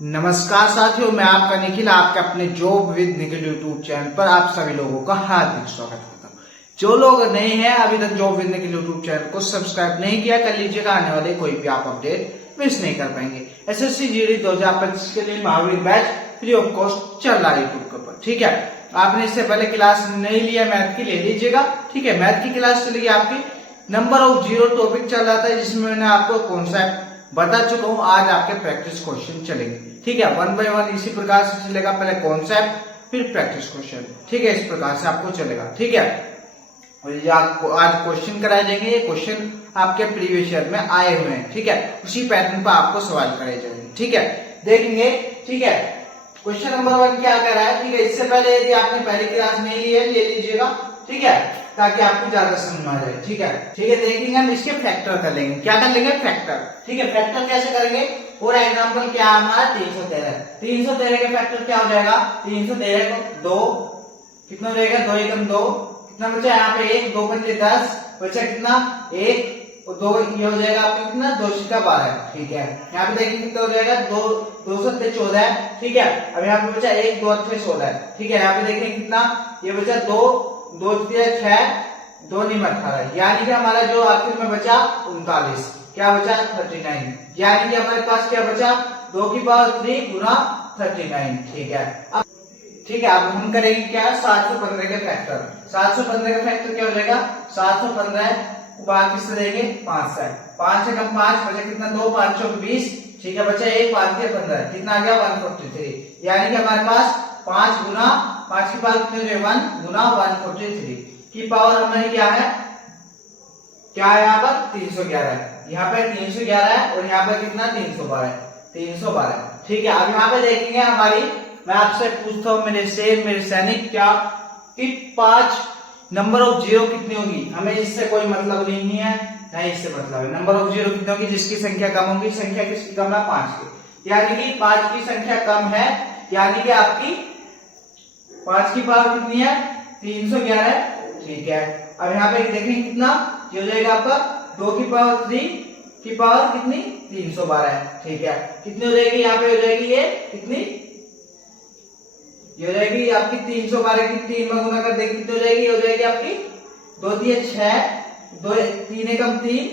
नमस्कार साथियों, मैं आपका निखिल आपके अपने job with Nikhil YouTube channel पर आप सभी लोगों का हार्दिक स्वागत करता हूँ। जो लोग नए हैं अभी तक job with Nikhil YouTube channel को सब्सक्राइब नहीं किया कर लीजिएगा, आने वाले कोई भी आप अपडेट मिस नहीं कर पाएंगे। एसएससी जीडी 2025 के लिए Mahavir batch free of cost चल रहा है यूट्यूब के ऊपर। ठीक है, आपने इससे पहले क्लास नहीं लिया मैथ की, ले लीजिएगा। ठीक है, मैथ की क्लास चलेगी आपकी नंबर ऑफ जीरो टॉपिक चल रहा था, जिसमें मैंने आपको कॉन्सेप्ट बता चुका हूँ। आज आपके प्रैक्टिस क्वेश्चन चलेंगे। ठीक है, 1 बाय 1 इसी प्रकार से चलेगा, पहले कॉन्सेप्ट फिर प्रैक्टिस क्वेश्चन। ठीक है, इस प्रकार से आपको चलेगा। ठीक है, और ये आपको आज क्वेश्चन कराए जाएंगे। ये क्वेश्चन आपके प्रीवियस ईयर में आए हुए हैं। ठीक है, उसी पैटर्न पर आपको सवाल कराए जाएंगे। ठीक है, देखेंगे। ठीक है, क्वेश्चन नंबर 1 क्या कह रहा है। ठीक है, इससे पहले यदि आपने पहली क्लास नहीं ली है ले लीजिएगा। ठीक है, ताकि आपको ज्यादा समझ आ जाए। ठीक है, देखेंगे हम इसके फैक्टर कर लेंगे। क्या कर लेंगे? फैक्टर। ठीक है, फैक्टर कैसे करेंगे? फॉर एग्जाम्पल क्या हमारा 313 के फैक्टर क्या हो जाएगा? 313 को 2 कितना हो जाएगा? 2 एकम 2 कितना बचा यहाँ पे? 1 2 पंजे 10 बचा कितना? 1 और 2 ये हो जाएगा आपका कितना? 2 का 12। ठीक है, यहाँ पे देखिए कितना हो जाएगा? 2 सत्ते 14। ठीक है, अब यहाँ पे बचा 1 2 अट्ठे 16। ठीक है, यहाँ पे देखिए कितना ये बचा? 2 2 6 2 9 18, यानी कि हमारा जो आखिर में बचा 39। क्या बचा? 39, यानी कि हमारे पास क्या बचा? 2 की पावर 3 गुना 39। ठीक है, अब हम करेंगे क्या? 715 के फैक्टर। 715 का फैक्टर क्या हो जाएगा? 715 को बाहर किससे देंगे? 5 से। 5 से कम 5 बचा कितना? 2 5 चौक 20। ठीक है, बचा 1 5 के 15 कितना आ गया? 143, यानी कि हमारे पास 5 गुना 5 की पावर कितनी है? 1 गुना 143 की पावर हमारी क्या है? क्या है यहाँ पर? 311। यहाँ पे 311 है और यहाँ पे कितना? 312। ठीक है, अब यहाँ पे देखेंगे हमारी, मैं आपसे पूछता हूँ मेरे सैनिक क्या कि 5 नंबर ऑफ जीरो कितनी होगी? हमें इससे कोई मतलब नहीं है, नहीं इससे मतलब है। नंबर ऑफ जीरो कितनी होगी? जिसकी संख्या कम होगी। संख्या किसकी कम है? 5 की, यानी कि 5 की संख्या कम है, यानी कि आपकी 5 की पावर कितनी है? 311। ठीक है, अब यहाँ पे देखेंगे कितना ये हो जाएगा आपका? 2 की पावर 3 की पावर कितनी? 312 है। ठीक है, कितनी हो जाएगी? यहाँ पे हो जाएगी ये कितनी? ये हो जाएगी आपकी 312 की 3 में गुना कर देखिए कितनी हो जाएगी? हो जाएगी आपकी 2 3 6 2 3 एकम 3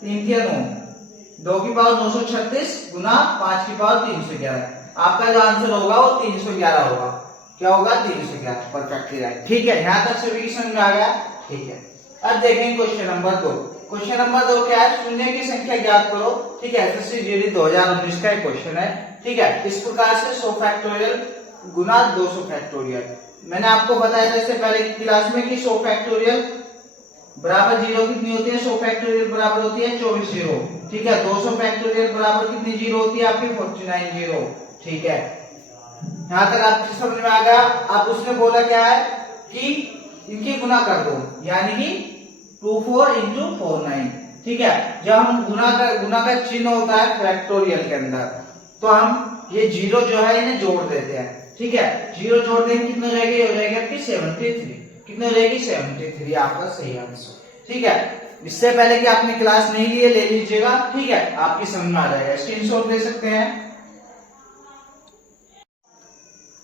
3 3 9 2 की पावर 936 गुना 5 की पावर 311। आपका जो आंसर होगा वो 311 होगा। क्या होगा? 311। Perfectly right. ठीक है, यहाँ तक सभी समझ में आ गया। ठीक है, अब देखेंगे क्वेश्चन नंबर 2। क्वेश्चन नंबर 2 क्या है? शून्य की संख्या ज्ञात करो। ठीक है, एसएससी जीडी 2019 का एक क्वेश्चन है। ठीक है, इस प्रकार से 100 फैक्टोरियल गुना 200 फैक्टोरियल। मैंने आपको बताया था इससे पहले की क्लास में कि 100 फैक्टोरियल बराबर जीरो कितनी होती है? 100 फैक्टोरियल बराबर होती है 24 जीरो। ठीक है, 200 फैक्टोरियल बराबर कितनी जीरो होती है? आपकी 49 जीरो। ठीक है, यहाँ तक आपको समझ में आ गया। अब उसने बोला क्या है कि इनकी गुना कर दो, यानी कि 24 इंटू 49। ठीक है, जब हम गुना का चिन्ह होता है फैक्टोरियल के अंदर, तो हम ये जीरो जो है इन्हें जोड़ देते हैं। ठीक है, जीरो जोड़ देंगे कितना हो जाएगी? हो जाएगी आपकी 73। कितनी हो जाएगी? 73 आपका सही आंसर। ठीक है, इससे पहले कि आपने क्लास नहीं ली है ले लीजिएगा। ठीक है, आपकी समझ में आ जाएगा, स्क्रीनशॉट ले सकते हैं।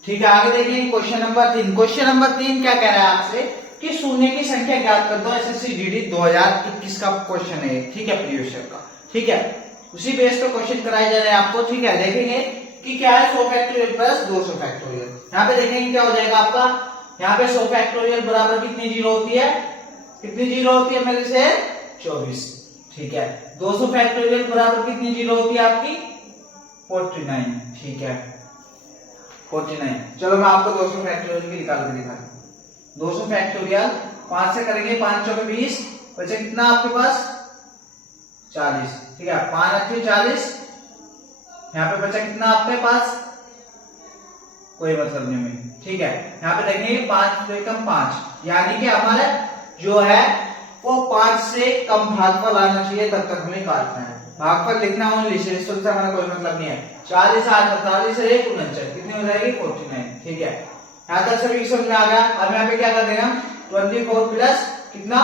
ठीक है, आगे देखिए क्वेश्चन नंबर 3। क्वेश्चन नंबर 3 क्या कह रहा है आपसे कि शून्य की संख्या ज्ञात कर दो। एसएससी जीडी 2021 का क्वेश्चन है। ठीक है, प्रीवियस ईयर का। ठीक है, उसी बेस पे क्वेश्चन कराए जा रहे हैं आपको। ठीक है, देखेंगे कि क्या है 100 फैक्टोरियल प्लस 200 फैक्टोरियल। यहाँ पे देखेंगे क्या हो जाएगा आपका? यहाँ पे 100 फैक्टोरियल बराबर कितनी जीरो होती है? कितनी जीरो होती है मेरे से? 24। ठीक है, 200 फैक्टोरियल बराबर कितनी जीरो होती है आपकी? 49। ठीक है, 49। चलो मैं आपको 200 फैक्टोरियल की निकाल के दिखाता हूँ। 200 फैक्टोरियल 5 से करेंगे, 5 चौके 20 बचे कितना आपके पास? 40। ठीक है, 5 अच्छे 40। यहाँ पे बचा कितना आपके पास? कोई मतलब नहीं में। ठीक है, यहाँ पे देखेंगे 5 से कम 5, यानी कि हमारा जो है वो 5 से कम भागफल आना चाहिए, तब तक हमें काटना है। भागफल लिखना ओनली, शेषफल से हमारा कोई मतलब नहीं है। 40 8 48 1 49 कितनी हो जाएगी? 49। ठीक है, यहाँ तक सभी समझ में आ गया। अब यहाँ पे क्या कर देना? 24 प्लस कितना?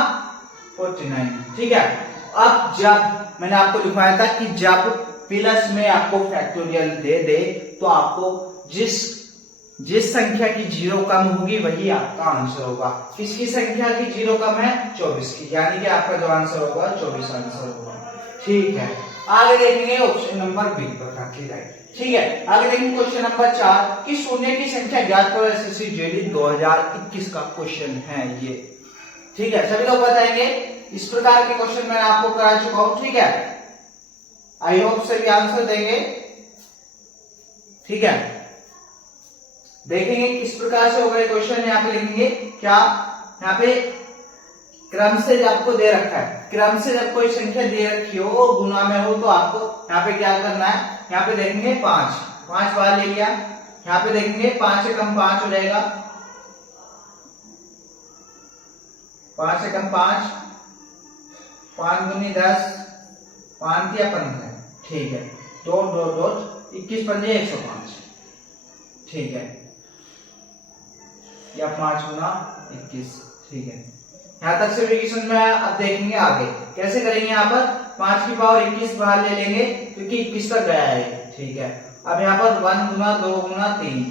49। ठीक है, अब जब मैंने आपको लिखवाया था कि जब प्लस में आपको फैक्टोरियल दे दे तो आपको जिस संख्या की जीरो कम होगी वही आपका आंसर होगा। किसकी संख्या की जीरो कम है? 24 की, यानी कि आपका जो आंसर होगा 24 आंसर होगा। ठीक है, आगे देखेंगे ऑप्शन नंबर बी पर काफी राइट। ठीक है, आगे देखेंगे क्वेश्चन नंबर 4 कि शून्य की संख्या ज्ञात करो। एसएससी जेडी 2021 का क्वेश्चन है ये। ठीक है, सभी लोग बताएंगे। इस प्रकार के क्वेश्चन मैं आपको करा चुका हूं। ठीक है, आई होप सभी आंसर देंगे। ठीक है, देखेंगे किस प्रकार से होगा क्वेश्चन। यहाँ पे लिखेंगे क्या, यहाँ पे क्रम से आपको दे रखा है। क्रम से जब कोई संख्या दे रखी हो और गुना में हो तो आपको यहाँ पे क्या करना है, यहाँ पे देखेंगे 5 बार ले लिया। यहाँ पे देखेंगे 5 से कम 5 हो जाएगा, 5 से कम 5, 5 दूनी 10, 5 या 15। ठीक है, 2 2 2 21 पंजे 105। ठीक है, या 5 गुना 21। ठीक है, यहां तक से भी समझ में आया। अब देखेंगे आगे कैसे करेंगे। यहाँ पर 5 की पावर 21 बाहर ले लेंगे क्योंकि 21 तक गया है। ठीक है, अब यहाँ पर 1 गुना 2 गुना 3,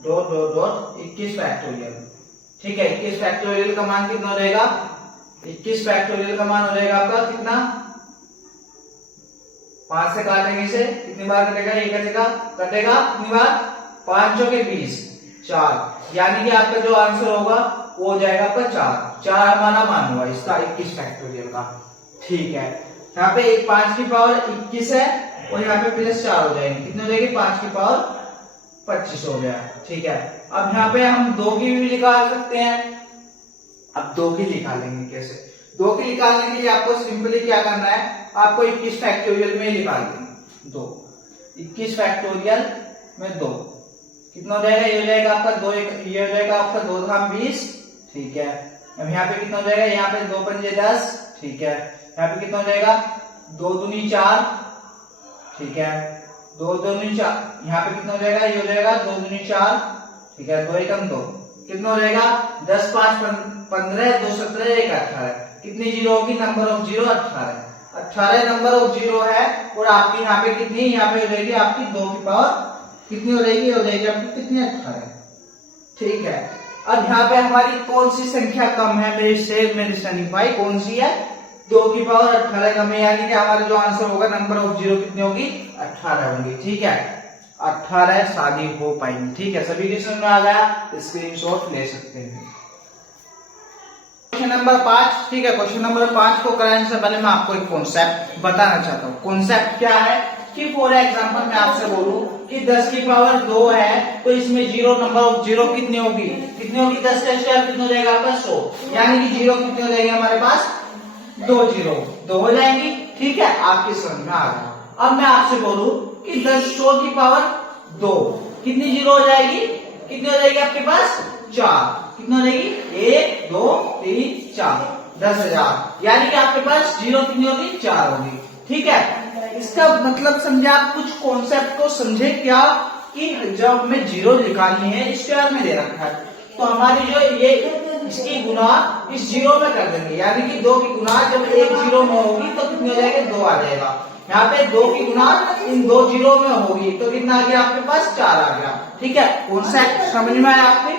2 2 2 21 फैक्टोरियल। ठीक है, 21 फैक्टोरियल का मान कितना हो जाएगा? 21 फैक्टोरियल का मान हो जाएगा आपका कितना? 5 से काटेंगे इसे, कितनी बार कटेगा? ये कटेगा कितनी बार? 5 के 20, 4, यानी कि आपका जो आंसर होगा वो हो जाएगा आपका 4 हमारा मान हुआ इसका 21 फैक्टोरियल का। ठीक है, यहाँ पे 5 की पावर 21 है और यहाँ पे प्लस 4 हो जाएंगे, कितने हो जाएगी? 5 की पावर 25 हो गया। ठीक है, अब यहाँ पे हम 2 की भी निकाल सकते हैं। अब 2 की निकालेंगे कैसे? 2 की निकालने के लिए आपको सिंपली क्या करना है, आपको 21 फैक्टोरियल में निकाल देंगे 2। 21 फैक्टोरियल में 2 कितना हो जाएगा? ये हो जाएगा आपका 2, ये हो जाएगा आपका 2 धाम 20। ठीक है, अब यहाँ पे कितना हो जाएगा? यहाँ पे 2 पंजे 10। ठीक है, यहाँ पे कितना हो जाएगा? 2 दूनी 4। ठीक है, 2 दूनी 4, यहाँ पे कितना हो जाएगा? ये हो जाएगा 2 दूनी 4। ठीक है, 2 एकम 2, कितना हो जाएगा? 10 5 15, 2 17, 1 18। कितनी जीरो होगी? Number of zero 18 number of zero है। और आपकी यहाँ पे कितनी? यहाँ पे हो जाएगी आपकी 2 की पावर कितनी हो जाएगी? हो जाएगी आपकी कितनी? 18। ठीक है, अब यहाँ पे हमारी कौन सी संख्या कम है मेरे सनी भाई? कौन सी है? 2 की पावर 18 कम है, यानी कि हमारा जो आंसर होगा नंबर ऑफ जीरो कितनी होगी? 18 होंगी। ठीक है, 18 शादी हो पाएंगी। ठीक है, सभी के समझ में आ गया? स्क्रीनशॉट ले सकते हैं। Question number 5। ठीक है, क्वेश्चन नंबर 5 को कराने से पहले मैं आपको एक कॉन्सेप्ट बताना चाहता हूँ। कॉन्सेप्ट क्या है कि फॉर एग्जाम्पल मैं आपसे बोलूं कि 10 की पावर 2 है तो इसमें जीरो नंबर ऑफ जीरो कितनी होगी? 10 का स्क्वायर कितना हो जाएगा आपका? 100, यानी कि जीरो कितने हो जाएंगे हमारे पास? 2 जीरो 2 हो जाएंगी। ठीक है, आपकी समझ में आ गया। अब मैं आपसे बोलूं कि 100 की पावर 2 कितनी जीरो हो जाएगी? कितनी हो जाएगी आपके पास? 4। कितना हो जाएगी? 1 2 3 4, 10,000, यानी कि आपके पास जीरो कितनी होगी? 4 होगी। ठीक है, इसका मतलब समझे आप? कुछ कॉन्सेप्ट को समझे क्या कि जब हमें जीरो निकालनी है, स्क्वायर में दे रखा है तो हमारी जो ये इसकी गुना इस जीरो में कर देंगे, यानी कि 2 की गुना जब 1 जीरो में होगी तो कितनी हो जाएगी? 2 आ जाएगा। यहाँ पे 2 की गुना इन 2 जीरो में होगी तो कितना आ गया आपके पास? 4 आ गया। ठीक है, कॉन्सेप्ट समझ में आया आपने?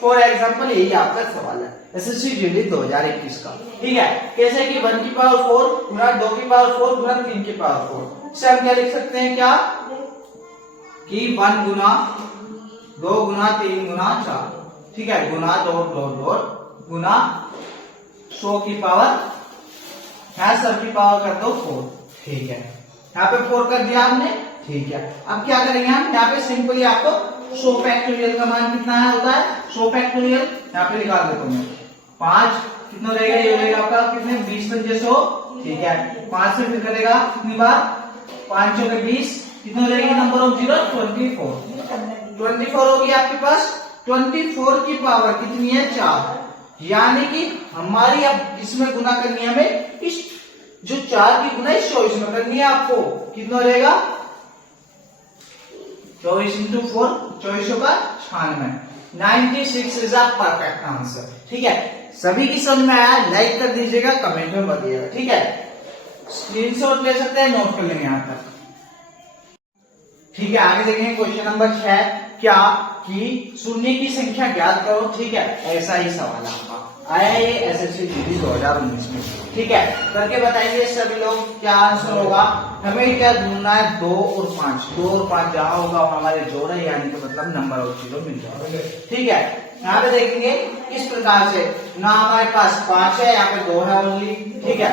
फॉर एग्जाम्पल यही आपका सवाल है एसएससी जीडी 2021 का। ठीक है, कैसे कि 1 की पावर 4 गुना 2 की पावर 4 गुना 3 की पावर 4। इससे हम क्या लिख सकते हैं क्या कि 1 गुना 2 गुना 3 गुना 4। ठीक है, गुना 2 2 2 गुना 100 की पावर, यहाँ सब की पावर कर दो 4। ठीक है, यहाँ पे 4 कर दिया हमने। ठीक है, अब क्या करेंगे हम? यहाँ पे सिंपली आपको 100 फैक्टोरियल का मान कितना है होता है? 100 फैक्टोरियल यहाँ पे निकाल देता हूँ। 5 कितना रहेगा? ये हो जाएगा आपका कितने? 20 पंजे 100। ठीक है, 5 से फिर करेगा कितनी बार? 5 चौके 20, कितना हो जाएगी नंबर ऑफ जीरो? 24 होगी आपके पास। 24 की पावर कितनी है? 4, यानी कि हमारी अब इसमें गुना करनी है हमें, इस जो 4 की गुना इस 24 में करनी है आपको। कितना हो जाएगा? 24 इंटू 4, 24 का 96। 96 इज अ परफेक्ट आंसर। ठीक है, सभी की समझ में आया? लाइक कर दीजिएगा, कमेंट में बताइएगा। ठीक है, स्क्रीनशॉट ले सकते हैं, नोट कर लेंगे यहाँ तक। ठीक है, आगे देखेंगे क्वेश्चन नंबर 6, क्या कि शून्य की संख्या ज्ञात करो। ठीक है, ऐसा ही सवाल आपका आया ये एसएससी जीडी 2019 में। ठीक है, करके बताएंगे सभी लोग क्या आंसर होगा। हमें क्या ढूंढना है, 2 और 5, 2 और 5 जहां होगा वो हमारे जोड़ है, यानी कि मतलब नंबर ऑफ जीरो मिल जाएगा। ठीक है, यहाँ पे देखेंगे इस प्रकार से, ना हमारे पास 5 है, यहाँ पे 2 है ओनली। ठीक है,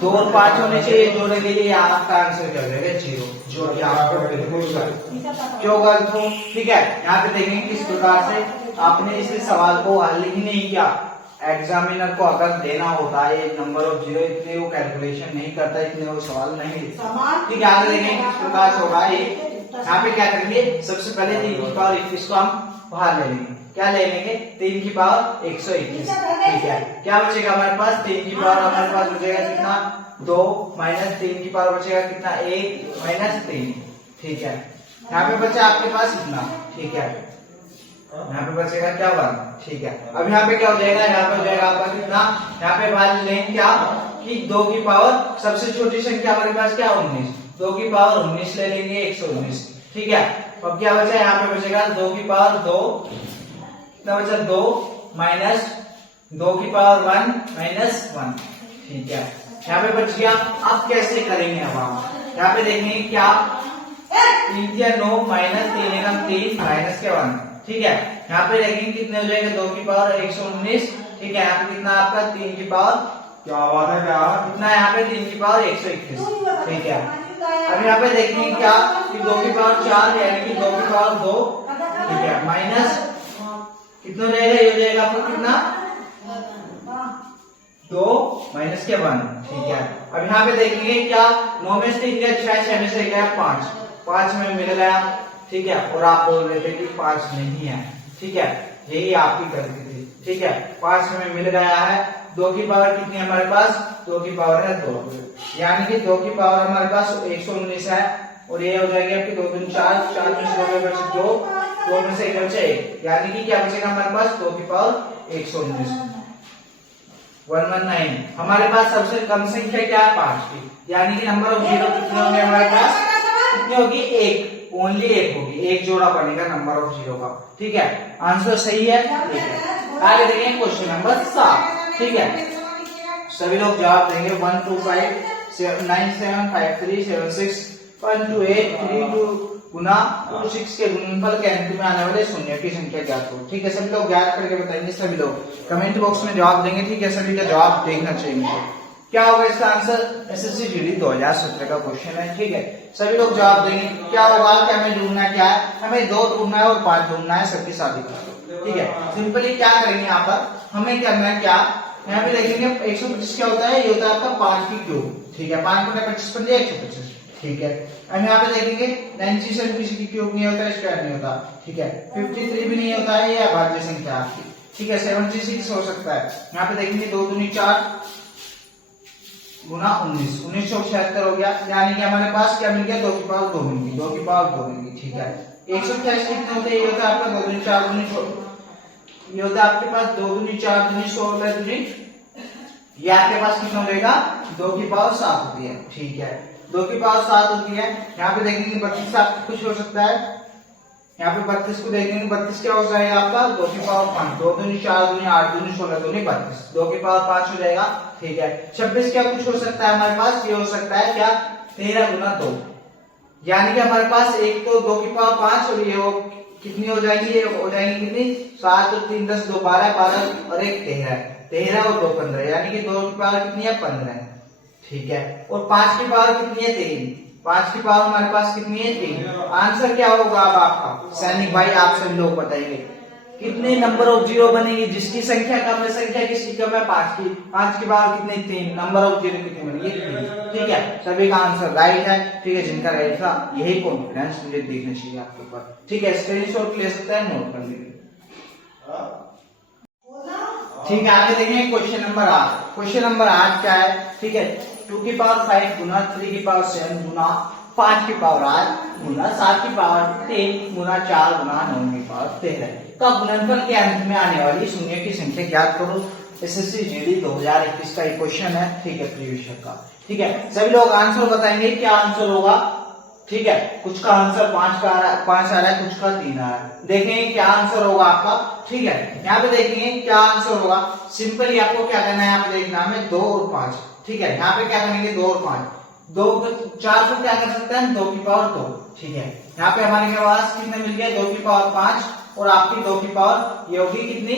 2 और 5 होने चाहिए जोड़े के लिए, आपका आंसर क्या हो जाएगा 0, जो कि आपको बिल्कुल क्यों गलत हो। ठीक है, यहाँ पे देखेंगे किस प्रकार से आपने इस सवाल को हल ही नहीं किया। एग्जामिनर को अगर देना होता है नंबर ऑफ जीरो, इतने वो कैलकुलेशन नहीं करता, इतने वो सवाल नहीं देता। ठीक है, आगे देखेंगे किस प्रकार से होगा ये। यहाँ पे क्या करेंगे, सबसे पहले 3 की पावर 21 को हम बाहर ले लेंगे। क्या ले लेंगे, 3 की पावर 121। ठीक है, क्या बचेगा हमारे पास, 3 की पावर हमारे पास बचेगा कितना, 2 माइनस 3 की पावर बचेगा कितना, 1 माइनस 3। ठीक है, यहाँ पे बचा आपके पास इतना। ठीक है, यहाँ पे बचेगा क्या 1। ठीक है, अब यहाँ पे क्या हो जाएगा, यहाँ पे हो जाएगा आपका कितना, यहाँ पे मान लें क्या कि 2 की पावर सबसे छोटी संख्या हमारे पास क्या 19, 2 की पावर 19 ले लेंगे, 119। ठीक है, अब क्या बचा, यहाँ पे बचेगा 2 की पावर 2, कितना बचा 2 माइनस 2 की पावर 1 माइनस 1। ठीक है, यहाँ पे बच गया। अब कैसे करेंगे, अब हम यहाँ पे देखेंगे क्या, 3 या 9 माइनस 3 एकम 3 माइनस के 1। ठीक है, यहाँ पे देखेंगे कितने हो जाएगा, 2 की पावर 119। ठीक है, यहाँ पे कितना आपका 3 की पावर, क्या बात है, क्या कितना यहाँ पे 3 की पावर 121। ठीक है, अब यहाँ पे देखेंगे क्या कि 2 की पावर 4 यानी कि 2 की पावर 2। ठीक है, माइनस कितना हो जाएगा, ये हो जाएगा आपको कितना 2 माइनस के 1। ठीक है, अब यहाँ पे देखेंगे क्या, 9 में से 3 गया 6, 6 में से गया 5, 5 में मिल गया। ठीक है, और आप बोल रहे थे कि 5 नहीं है। ठीक है, यही आपकी गलती थी। ठीक है, 5 में मिल गया है। 2 की पावर कितनी है हमारे पास, 2 की पावर है 2, यानी कि 2 की पावर हमारे पास 119 है, और ये हो जाएगी आपकी 2 दूनी 4, 4 में से 2 बचे 2, 2 में से 1 बचे 1, यानी कि क्या बचेगा हमारे पास 2 की पावर 119, 119। हमारे पास सबसे कम संख्या क्या है 5 की, यानी कि नंबर ऑफ जीरो कितने होंगे हमारे पास, कितनी होगी 1, ओनली 1 होगी, 1 जोड़ा बनेगा नंबर ऑफ जीरो का। ठीक है, आंसर सही है। ठीक है, आगे देखेंगे क्वेश्चन नंबर 7। ठीक है, सभी लोग जवाब देंगे 1 2 5 9 7 5 3 7 6 1 2 8 3 2 गुना 2 6 के गुणनफल के अंत में आने वाले शून्य की संख्या ज्ञात करो। ठीक है, सभी लोग ज्ञात करके बताएंगे, सभी लोग कमेंट बॉक्स में जवाब देंगे। ठीक है, सभी का जवाब देखना चाहिए। क्या होगा इसका आंसर, एसएससी जीडी 2017 का क्वेश्चन है। ठीक है, सभी लोग जवाब देंगे। क्या होगा कि हमें ढूंढना क्या है, हमें 2 ढूंढना है और 5 ढूंढना है, सबकी शादी करा दो। ठीक है, सिंपली क्या करेंगे, यहाँ पर हमें करना है क्या, यहाँ पे देखेंगे 125 क्या होता है, ये होता है आपका 5 की क्यूब। ठीक है, 5 को 25 पर 125। ठीक है, अब यहाँ पे देखेंगे 97 किसी की क्यूब नहीं होता, स्क्वायर नहीं होता। ठीक है, 53 भी नहीं होता है, ये अभाज्य संख्या आपकी। ठीक है, 76 हो सकता है। यहाँ पे देखेंगे 2 दूनी 4 गुना 19, 1976 हो गया, यानी कि हमारे पास क्या मिल गया, 2 की पावर 2 मिल गई, 2 की पावर 2 मिल गई। ठीक है, 128 कितने होते हैं, ये होता है आपका 2 दूनी 4 दूनी 16, ये होता है आपके पास 2 दूनी 4 दूनी 16 दूनी, ये आपके पास कितना हो जाएगा, 2 की पावर 7 होती है। ठीक है, 2 की पावर 7 होती है। यहाँ पे देखेंगे 32 आपको कुछ हो सकता है, यहाँ पे 32 को देखेंगे, 32 क्या हो जाएगा आपका, 2 की पावर 5, 2 दूनी 4 दूनी 8 दूनी 16 दूनी 32, 2 की पावर 5 हो जाएगा। ठीक है, 26 क्या कुछ हो सकता है हमारे पास, ये हो सकता है क्या 13 गुना 2, यानी कि हमारे पास एक तो 2 की पावर 5 और ये हो कितनी हो जाएगी, ये हो जाएगी कितनी 7 और 3 10 2 12 12 और 1 13, 13 और 2 15, यानी कि 2 की पावर कितनी है 15। ठीक है, और 5 की पावर कितनी है 3, 5 की पावर हमारे पास कितनी है 3। आंसर क्या होगा अब आपका, सैनिक भाई आप सभी लोग बताएंगे कितने नंबर ऑफ जीरो बनेगी, जिसकी संख्या कम है, संख्या किसकी कम है 5 की, 5 की पावर कितनी 3, नंबर ऑफ जीरो कितनी बनेगी 3। ठीक है, सभी का आंसर राइट है। ठीक है, जिनका राइट था यही कॉन्फिडेंस मुझे देखना चाहिए आपके ऊपर। ठीक है, स्क्रीनशॉट ले सकते हैं, नोट कर लीजिए। ठीक है, आगे देखेंगे क्वेश्चन नंबर 8। क्वेश्चन नंबर 8 क्या है, ठीक है, 2 की पावर 5 गुना 3 की पावर 7 गुना 5 की पावर 8 गुना 7 की पावर 3 गुना 4 गुना 9 की पावर 13 का गुणनफल के अंत में आने वाली शून्य की संख्या ज्ञात करो। एसएससी जीडी 2021 का क्वेश्चन है। ठीक है, प्रीवियस ईयर का। ठीक है, सभी लोग आंसर बताएंगे, क्या आंसर होगा। ठीक है, कुछ का आंसर 5 का आ रहा है, 5 आ रहा है, कुछ का 3 आ रहा है। देखेंगे क्या आंसर होगा आपका। ठीक है, यहाँ पे देखेंगे क्या आंसर होगा। सिंपली आपको क्या करना है, यहाँ पे देखना है 2 और 5। ठीक है, यहाँ पे क्या करेंगे 2 और 5, 4 को क्या कर सकते हैं 2 की पावर 2। ठीक है, यहाँ पे हमारे पास कितने मिल गए 2 की पावर 5 और आपकी 2 की पावर ये होगी कितनी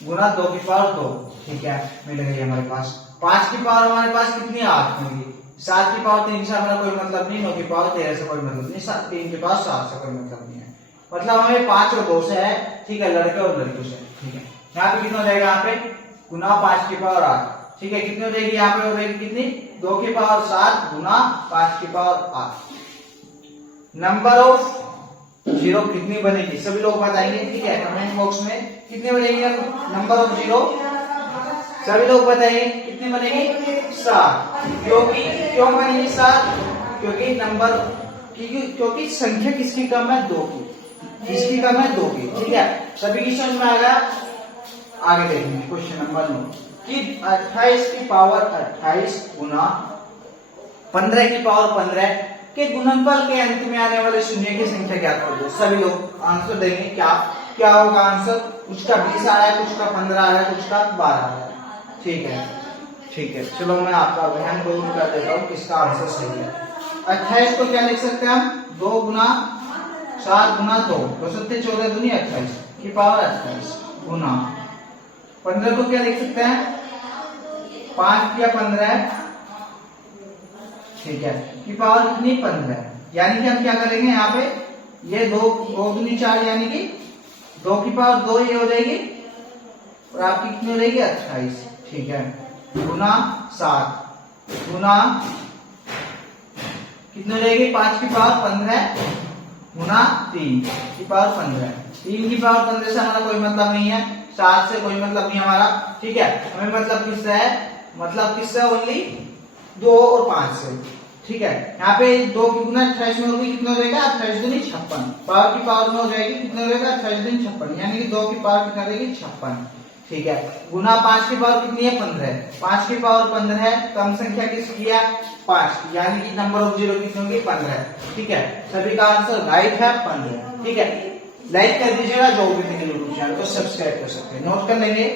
गुना 2 की पावर 2। ठीक है, मिल गई हमारे पास। 5 की पावर हमारे पास कितनी 8 मिली। 7 की पावर 3 से हमारा कोई मतलब नहीं, 9 की पावर 13 से कोई मतलब नहीं, 3 की पावर 7 से कोई मतलब नहीं है। मतलब हमें 5 और 2 से है। ठीक है, लड़के और लड़कियों से। ठीक है, यहाँ पे कितना हो जाएगा, यहाँ पे गुना 5 की पावर 8। ठीक है, कितनी हो जाएगी, यहाँ पे हो जाएगी कितनी 2 की पावर 7 गुना 5 की पावर 8। नंबर ऑफ जीरो कितनी बनेगी सभी लोग बताएंगे। ठीक है, कमेंट बॉक्स में कितनी बनेगी नंबर ऑफ जीरो, सभी लोग बताइए कितनी बनेगी 7। क्यों बनेगी 7? क्योंकि संख्या किसकी कम है 2 की, किसकी कम है 2 की। ठीक है, सभी की समझ में आ गया। आगे देखेंगे क्वेश्चन नंबर 9 कि 28 की पावर 28 गुना 15 की पावर 15 के गुणनफल के अंत में आने वाले शून्य की संख्या ज्ञात कर दो। सभी लोग आंसर देंगे। क्या होगा आंसर? कुछ का 20 आ रहा है, कुछ का 15 आ रहा है, कुछ का 12 आ रहा है। ठीक है, चलो मैं आपका वहन दूर कर देता हूँ किसका आंसर सही है। 28 को क्या लिख सकते हैं हम 2 गुना 7 गुना 2, 2 सत्ते 14 दूनी 28 की पावर 28 गुना 15 को क्या लिख सकते हैं 5 या 15। ठीक है, की पावर कितनी 15। यानी कि हम क्या करेंगे यहाँ पे ये 2 दूनी 4 यानी कि 2 की पावर 2 ये हो जाएगी और आपकी कितनी हो जाएगी 28। ठीक है, गुना 7 गुना कितनी हो जाएगी 5 की पावर 15 गुना 3 की पावर 15। 3 की पावर 15 से हमारा कोई मतलब नहीं है, 7 से कोई मतलब नहीं हमारा। ठीक है, हमें मतलब किससे है, मतलब किससे ओनली 2 और 5 से। ठीक है, यहाँ पे 2 की गुना 28 में होगी कितना हो जाएगा 28 दूनी 56। पावर की पावर में हो जाएगी कितना हो जाएगा 28 दूनी 56 यानी कि 2 की पावर कितना रहेगी 56। ठीक है, गुना 5 की पावर कितनी है 15, 5 की पावर 15 है, कम संख्या किसकी है 5 यानी कि नंबर ऑफ जीरो कितनी होगी 15। ठीक है, सभी का आंसर राइट है 15। ठीक है, लाइक कर दीजिएगा, जो भी मेरे यूट्यूब चैनल को सब्सक्राइब कर सकते हैं, नोट कर लेंगे।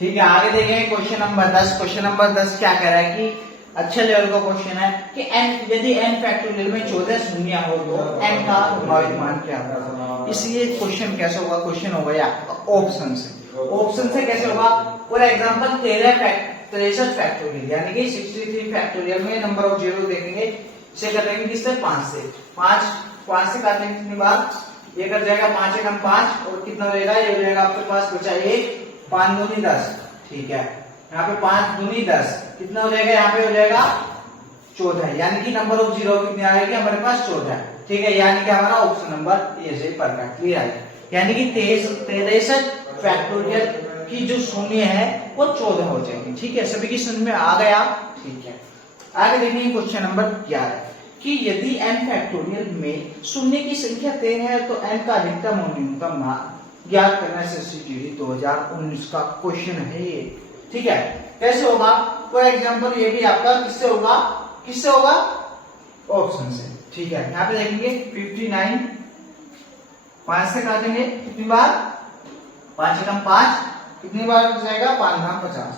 ठीक है, आगे देखेंगे क्वेश्चन नंबर 10। क्वेश्चन नंबर 10 क्या कह रहा है कि अच्छे लेवल का क्वेश्चन है कि यदि n फैक्टोरियल में 14 शून्य हो तो n का संभावित मान क्या होगा। इसलिए क्वेश्चन कैसे होगा, क्वेश्चन होगा या ऑप्शन से। ऑप्शन से कैसे होगा, फॉर एग्जांपल 63 फैक्टोरियल यानी कि 63 फैक्टोरियल में नंबर ऑफ जीरो देखेंगे, इसे कर देंगे किससे 5 से। 5 से काटेंगे कितनी बार, ये कर जाएगा 5 एकम 5 और कितना हो जाएगा, ये हो जाएगा आपके पास बचा 1, 5 दूनी 10। ठीक है, यहाँ पे 5 दूनी 10 कितना हो जाएगा, यहाँ पे हो जाएगा 14 यानी कि नंबर ऑफ जीरो कितनी आएगी हमारे पास 14। ठीक है, यानी कि हमारा ऑप्शन नंबर ए से परफेक्टली आएगा, यानी कि 63 फैक्टोरियल की जो शून्य है वो 14 हो जाएगी। ठीक है, सभी की समझ में आ गया। ठीक है, आगे देखेंगे क्वेश्चन नंबर 11 कि यदि n फैक्टोरियल में शून्य की संख्या 13 है तो n का अधिकतम और न्यूनतम मान ज्ञात करना SSCGD 2019 का क्वेश्चन है ये। ठीक है, कैसे होगा, फॉर एग्जांपल ये भी आपका किससे होगा ऑप्शन से। ठीक है, यहाँ पे देखेंगे 59 5 से काटेंगे कितनी बार, 5 एकम 5 कितनी बार कट जाएगा 5 धाम 50,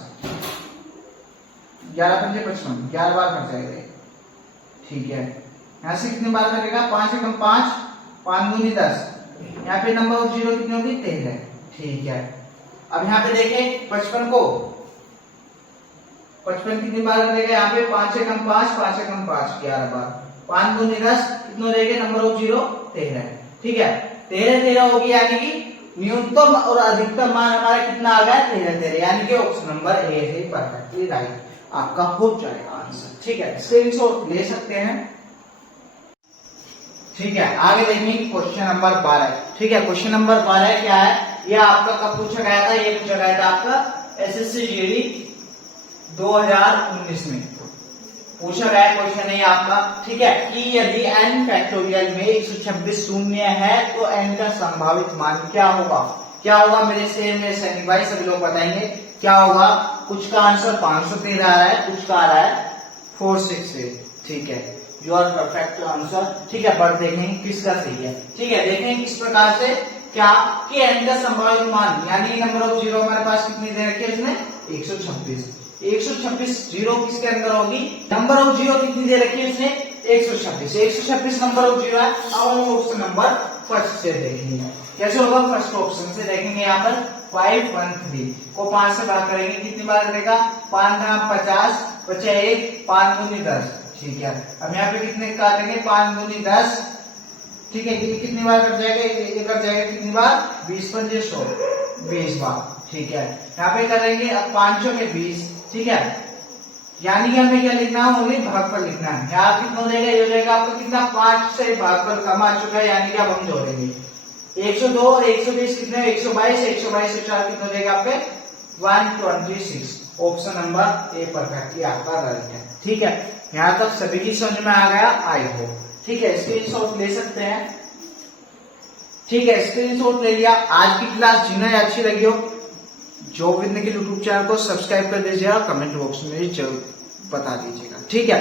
11 पंजे 55, 11 बार कट जाएगा। ठीक है, यहाँ से कितनी बार कटेगा 5 एकम 5, 5 दूनी 10, यहाँ पे नंबर ऑफ जीरो कितनी होगी 13। ठीक है, अब यहाँ पे देखें 55 कितनी बार कटेगा, यहाँ पे 5 एकम 5, 5 एकम 5 11 बार, 5 दूनी 10 कितने हो जाएगा नंबर ऑफ जीरो 13। ठीक है, 13 होगी यानी कि न्यूनतम और अधिकतम मान हमारा कितना आ गया 13 यानी कि ऑप्शन नंबर ए है परफेक्टली राइट, आपका हो जाएगा आंसर। ठीक है, स्क्रीनशॉट ले सकते हैं। ठीक है, आगे देखेंगे क्वेश्चन नंबर 12। ठीक है, क्वेश्चन नंबर 12 क्या है, यह आपका कब पूछा गया था, ये पूछा गया था आपका SSCGD 2019 में पूछा गया क्वेश्चन है आपका। ठीक है, कि यदि n फैक्टोरियल में 126 शून्य है तो n का संभावित मान क्या होगा मेरे सैनिक भाई सभी लोग बताएंगे क्या होगा। कुछ का आंसर 513 आ रहा है, कुछ का आ रहा है 468। ठीक है, योर परफेक्ट आंसर। ठीक है, पर देखेंगे किसका सही है। ठीक है, देखेंगे किस प्रकार से क्या कि n का संभावित मान यानी नंबर ऑफ जीरो हमारे पास कितनी दे रखी है इसमें 126 जीरो किसके अंदर होगी, नंबर ऑफ जीरो कितनी दे रखी है इसने 126 नंबर ऑफ जीरो है। अब हम ऑप्शन नंबर फर्स्ट से देखेंगे कैसे होगा। फर्स्ट ऑप्शन से देखेंगे यहाँ पर 513 को 5 से भाग करेंगे कितनी बार करेगा 5 गुना 50 बचा 1 5 दूनी 10। ठीक है, अब यहाँ पे कितने काटेंगे 5 दूनी 10। ठीक है, ये कितनी बार कट जाएगा, ये कट जाएगा कितनी बार 20 पंजे 100 20 बार। ठीक है, यहाँ पे करेंगे अब 5 में 20। ठीक है, यानी कि हमें क्या लिखना है, ओनली भागफल लिखना है। यहाँ कितना देगा, ये हो जाएगा आपको कितना 5 से भागफल कम आ चुका है, यानी कि अब हम जोड़ेंगे 102 और 120 कितने 122 से 4 कितना देगा आप पे 126। ऑप्शन नंबर ए परफेक्ट, ये आपका राइट है। ठीक है, यहाँ तक सभी की समझ में आ गया आई हो। ठीक है, स्क्रीनशॉट ले सकते हैं। ठीक है, स्क्रीनशॉट ले लिया। आज की क्लास जिन्हें अच्छी लगी हो job with Nikhil YouTube channel को सब्सक्राइब कर दीजिएगा, कमेंट बॉक्स में जरूर बता दीजिएगा। ठीक है,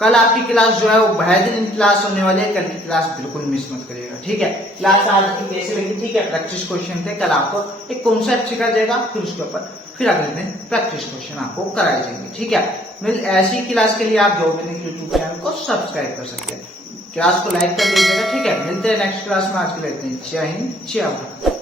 कल आपकी क्लास जो है वो बेहतरीन क्लास होने वाली है, कल की क्लास बिल्कुल मिस मत करिएगा। ठीक है, क्लास आज की कैसे लगी, ठीक है, प्रैक्टिस क्वेश्चन थे, कल आपको एक कॉन्सेप्ट सिखा जाएगा, फिर उसके ऊपर फिर अगले दिन प्रैक्टिस क्वेश्चन आपको कराए जाएंगे। ठीक है, ऐसी क्लास के लिए आप job with Nikhil YouTube channel को सब्सक्राइब कर सकते हैं, क्लास को लाइक कर दीजिएगा। ठीक है, मिलते हैं नेक्स्ट क्लास में। आज के लिए इतने, जय हिंद जय भारत।